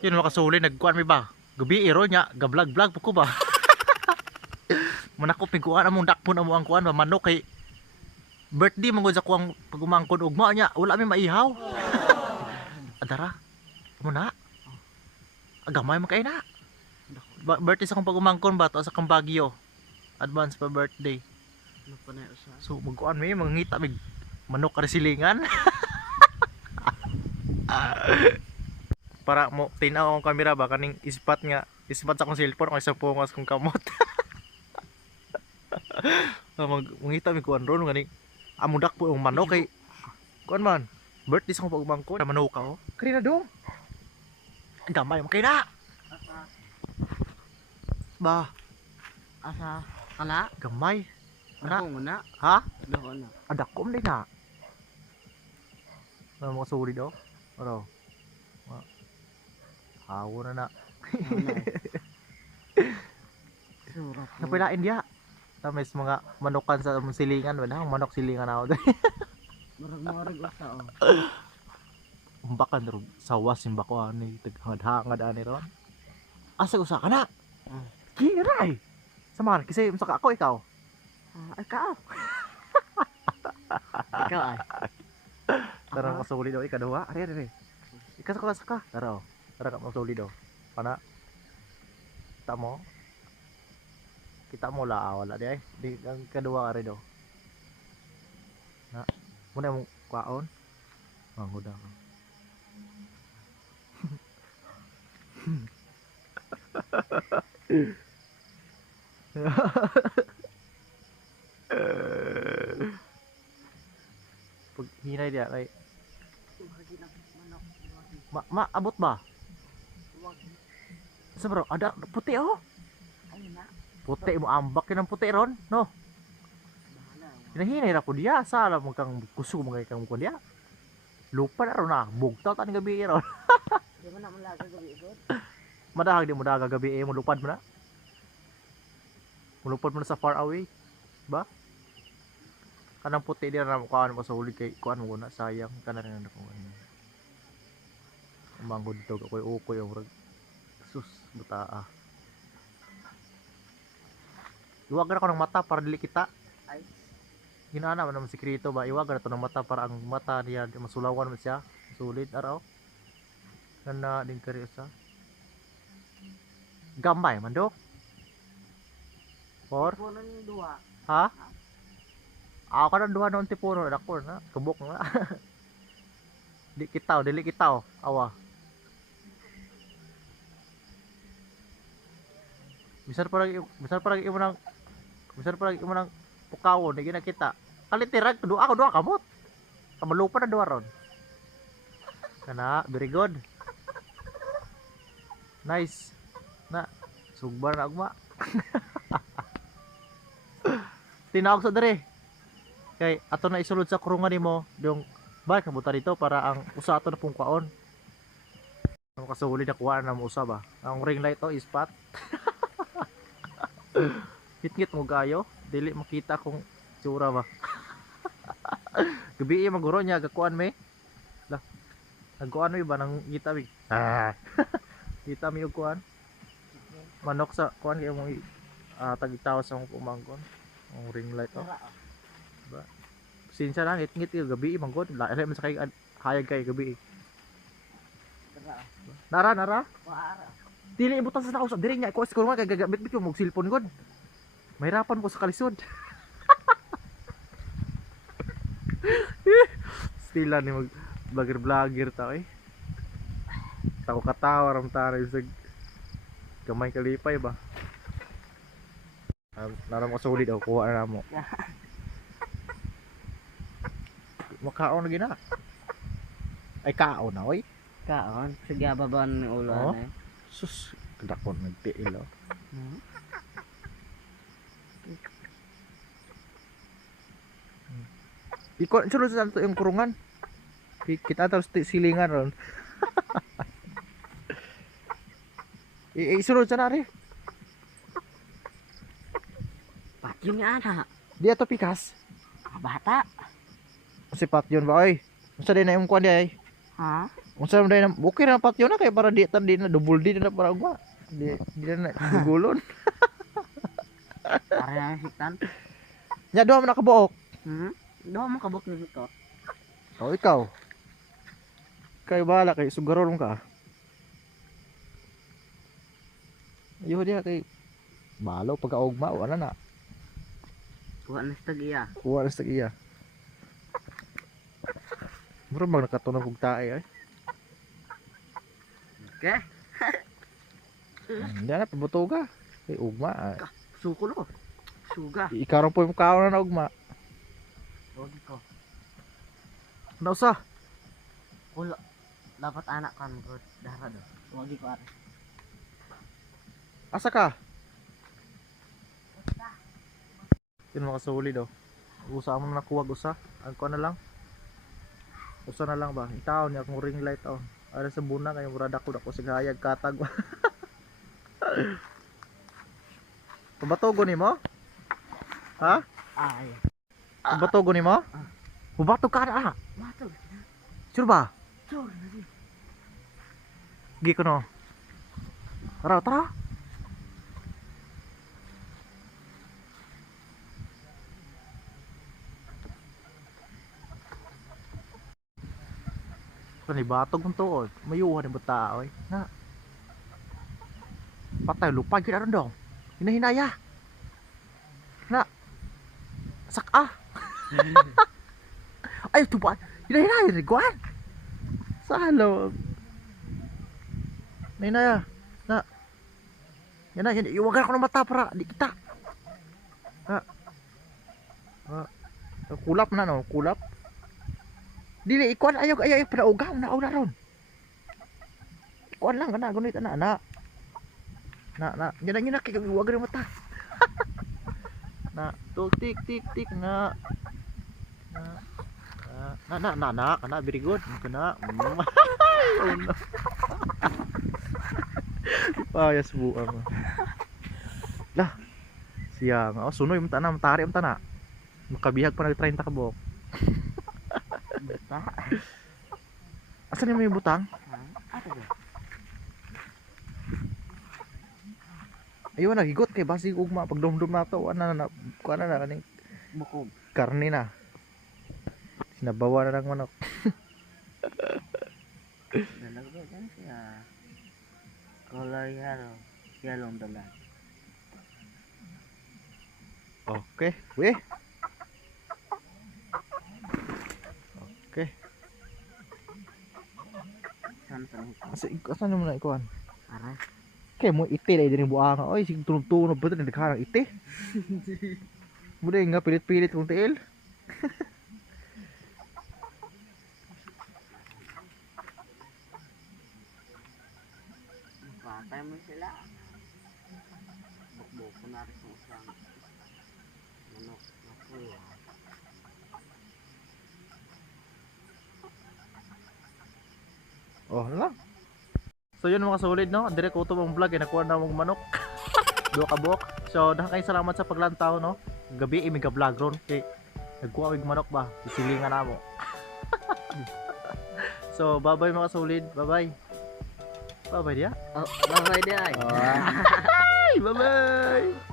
Yun makasuli nagkuan mi ba. Gabi iro nya gablag-vlog ko ba. Manako piguan among dakpon amo ang kuan ba manok kay birthday mangod sa kuang pagumangkon ugma nya wala mi maihaw. Adara. Amo na. Agamay man kay na. Birthday sa kong pagumangkon ba to sa kang Baguio. Advance pa birthday. Ano pa na usa? So magkuan mi mangita mig manok ka silingan. Para mo tinaw akong kamera ba kaning ispat sa akong cellphone kaysa pungas kong kamot. Mangita mi kuan ron gani amudak po yung manok kay kuan man birthday sa akong pagumangkon manok ka oh. Kani na dong. Gamay mo kay na. Asa? Ba, Asa? Kala? gamay. Ana, Dako na. ha? Dako na. Adakom din na. Ano mo suri do? Ano? Hawo na na. Surat. Napilain dia. Tamis mga manukan sa among silingan wala ang manok silingan ako. Marag usa oh. Umbakan ro sawas simba ko ani taghangad-hangad ani ron. Asa usa ka na? Kiray. Samahan kasi sa ako ikaw. Ikaw. Ikaw ay. Tara masuli daw ikaduha. Ari. Saka. Tara. Tara ka masuli daw. Pana. Kita mo la wala di ay. Di ang kadua ari daw. Na. Muna mo kwaon. Manguda ka. Pag hinay dia kay abot ba? Sa bro, ada puti oh. Puti mo ambak yun ang puti ron, no? Hinahinay ra ko diya, sala mo kang kusog mga kang ko diya. Lupa na ron bugtaw tani gabi ron. Di man na malaga gabi gud. Madahag di mo daga gabi mo lupad mo na. Mulupad mo na sa far away, ba? Kanang puti di na kuan mo sa huli kay kuan mo na sayang kana rin ako ano. Manggod to ako'y ukoy ang sus butaa. Iwagan ako ng mata para dili kita. Ay. Ginana man naman sikreto ba? Iwagan na to ng mata para ang mata niya masulawan mo siya. Sulit araw. Kana din kari sa. Gambay man do. Por? Puno ni duha. Ha? Ako ka ng duha noon tipuno ako na kabuk na. Dili kitaw, awa. Misal parang imo nang pukawon di ginakita. Kalitirag duha kamot. Kamalupa na duha ron. Kana, very good. Nice. Na, sugbar na agma. Tinawag sa dere. Kay ato na isulod sa kurungan nimo, yung balik na buta dito para ang usa ato na pong kwaon. Ang kasuli na kuha na mo usa ba. Ang ring light to ispat. Hit-hit mo gayo, dili makita kung tsura ba. Gabi maguro niya gakuan me. Lah. Nagkuan mo ba nang kita mi? Kita mi og kuan. Manok sa kuan kay mo tagitaw sa akong pumangkon. Ang ring light to. Ba. Sinsa lang ngit gabi mangkon. Lahi man sa kay hayag kay gabi. Nara. Waara. Dili ibutan sa nausap diri nya ko siguro nga kay gagamit ko mog cellphone god. Mahirapan ko sa kalisod. Stila ni mag vlogger ta eh. Tako katawa ram tara sa gamay kalipay ba. Naram ko sulit daw kuha na mo. Makaon lagi na. Ay kaon na oy. Kaon, sige baban ni ulo Oh. na. Sus, kedakon nagtiil oh. Ikaw, sunod sa yung kurungan. Kita terus silingan ron. Isunod sa nari. Patyo ni ana. Di ato pikas. Bata. Si Pat yun ba oy? Unsa din na yung kuan di ay? Ha? Unsa man na okay na patyo na kay para di tan di na double di na para ugma. Di na gugulon. Para na siktan. Nya duha man nakabuok. Daw mo kabuk ni ko. Oh, ikaw. Kay bahala kay sugarol ka. Ayo dia kay balo pagkaugma wala na. Kuha na sa tagiya. Kuha na sa iya. Mura mag nakatunog og tae ay. Okay. Hindi na pabutoga. Kay ugma. Suko ko. Suga. Ikaw ron po yung kaon na ugma. Lodi ko. Nausa. Wala. Dapat anak kan ko dara do. Lodi ko are. Asa ka? Yun mga kasuli daw. Usa mo na nakuwag usa. Ang ko na lang. Usa na lang ba? Itaw niya akong ring light oh. Ara sa buna kay murad ako dako sig hayag katag. Pabatogo nimo? Ha? Ay. Pabatogo nimo? Mubatog ka na. Matog. Sure ba? Sure na di. Gi ko no. Tara, tara. Kani batog kung tuod. Mayuhan ni bata oy. Na. Patay lupa gyud aron dong. Hinahinaya. Na. Sak Ay tuba. Hinahinaya ni kuan. Salo. Hinaya. Na. Yan na, yan. Iwagan ako ng mata para di kita. Ha. Ha. Kulap na no, kulap. Dili ikuan ayo para ugaw na ron. Ikuan lang kana gunit na. Na, yan na kay iwagan ng mata. Na, tik tik na. Na, very good. Kana. Oh no. Payas buang. Lah. Siya nga. Oh, sunoy mo tana, matari mo tana. Makabihag pa nag 30 ka buok. Bata. Asan ni may butang? Ato do. Ayun na higot kay basig ugma pag dumdum na to ana na kuana na kaning Bukog. karne na. Sinabawa na ng manok. Dalaga dyan siya. Color yellow. Yellow dala. Okay, weh. Okay. Santan. Asan mo na ikuan? Aray. Kay mo ite lay din buang. Oy sig tunog-tunog ba din nagkarang ite? Muday nga pilit-pilit kung tiil. Patay mo sila. Bukbuk ko na rin kung isang manok na kuya. Oh, ano lang. So yun mga solid no, direct ko mong vlog nakuha na mong manok. Duha ka buok. So daghang salamat sa paglantaw no. Gabi may ka vlog ron kay nagkuha mig manok ba. Isilingan namo. So bye bye mga solid. Bye bye. Bye bye dia. Oh, bye-bye di ay. Bye bye.